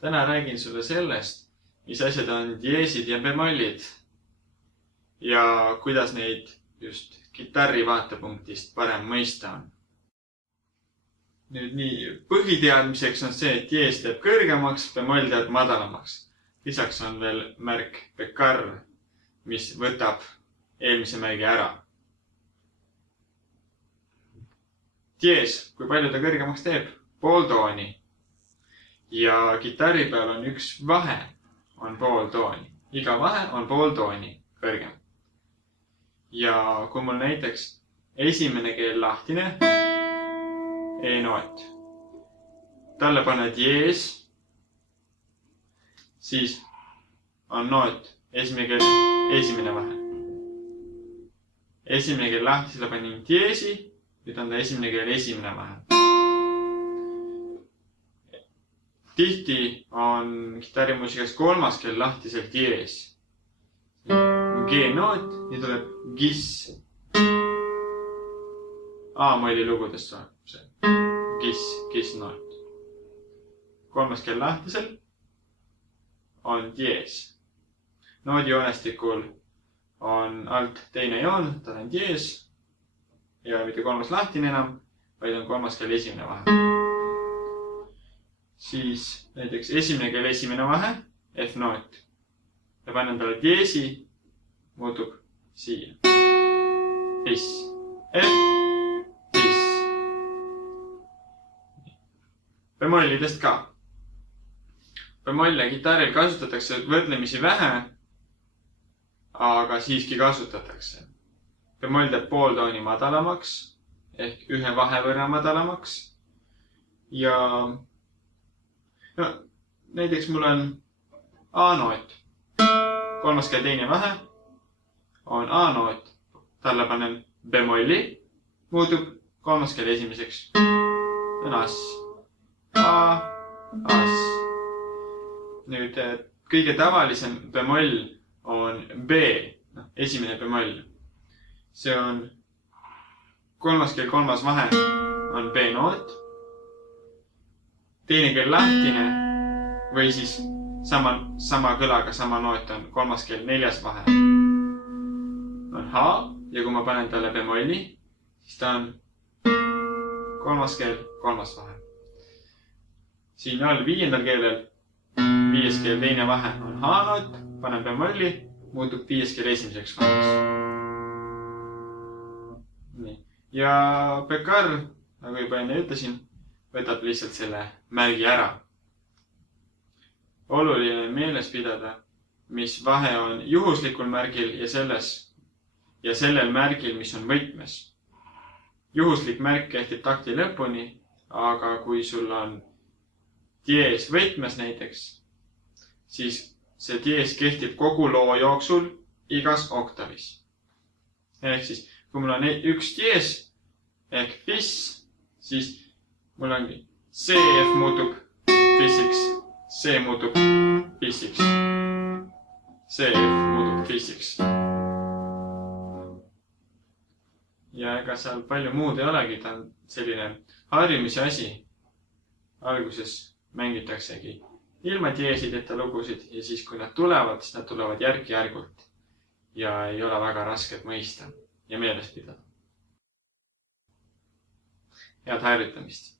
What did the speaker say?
Täna räägin sulle sellest, mis asjad on dieesid ja bemollid ja kuidas neid just kitarri vaatepunktist parem mõista on. Nüüd nii, põhiteadmiseks on see, et diees teeb kõrgemaks, bemoll teeb madalamaks. Lisaks on veel märk bekarv, mis võtab eelmise märgi ära. Diees, kui palju ta kõrgemaks teeb? Pool tooni. Ja kitarri peal on üks vahe, on pool tooni. Iga vahe on pool tooni kõrgem. Ja kui mul näiteks esimene keel lahtine, E-noot, talle panna diees, siis on noot esimene vahe. Esimene keel lahtisele panin diesi, nüüd on ta esimene keel esimene vahe. Tihti on kitarrimuusikas kolmas keel lahtiselt diees. G-noot, nii tuleb gis. A-molli lugudest on see gis-noot. Kolmas keel lahtisel on diees. Noodi joonestikul on alt teine joon, tal on diees. Ja mitte kolmas lahtine enam, vaid on kolmas keel esimene vahe. Siis näiteks esimene keel esimene vahe, F-noot. Ja panen talle dieesi, muutub siia. Bis. F. Bis. Bemollidest ka. Bemolle kitarril kasutatakse võrdlemisi vähe, aga siiski kasutatakse. Bemoll teeb pool tooni madalamaks, ehk ühe vahe võrra madalamaks. Ja näiteks mul on A-noot. Kolmas keel teine vahe on A-noot. Talle panen bemolli, muutub kolmas keel esimeseks. On as. A, as. Nüüd kõige tavalisem bemoll on B, esimene bemoll. See on kolmas keel kolmas vahe on B-noot. Teine keel lahtine või siis sama kõlaga sama noot on kolmas keel neljas vahe. On H ja kui ma panen talle bemolli, siis ta on kolmas keel kolmas vahe. Siin all viiendal keelel, viies keel teine vahe on H-noot, panen bemolli, muutub viies keel esimeseks vaheks. Nii. Ja bekarv, nagu juba enne ütlesin, võtab lihtsalt selle märgi ära. Oluline on meeles pidada, mis vahe on juhuslikul märgil ja sellel märgil, mis on võtmes. Juhuslik märk kehtib takti lõpuni, aga kui sul on diees võtmes näiteks, siis see diees kehtib kogu loo jooksul igas oktavis. Ehk siis, kui mul on üks diees ehk bis, siis mul on C-F muutub bissiks, C muutub bissiks, C-F muutub bissiks. Ja ega seal palju muud ei olegi, ta on selline harjumise asi. Alguses mängitaksegi ilma dieesideta lugusid ja siis kui nad tulevad, siis nad tulevad järk-järgult ja ei ole väga rasket mõista ja meeles pidada. Head harjutamist!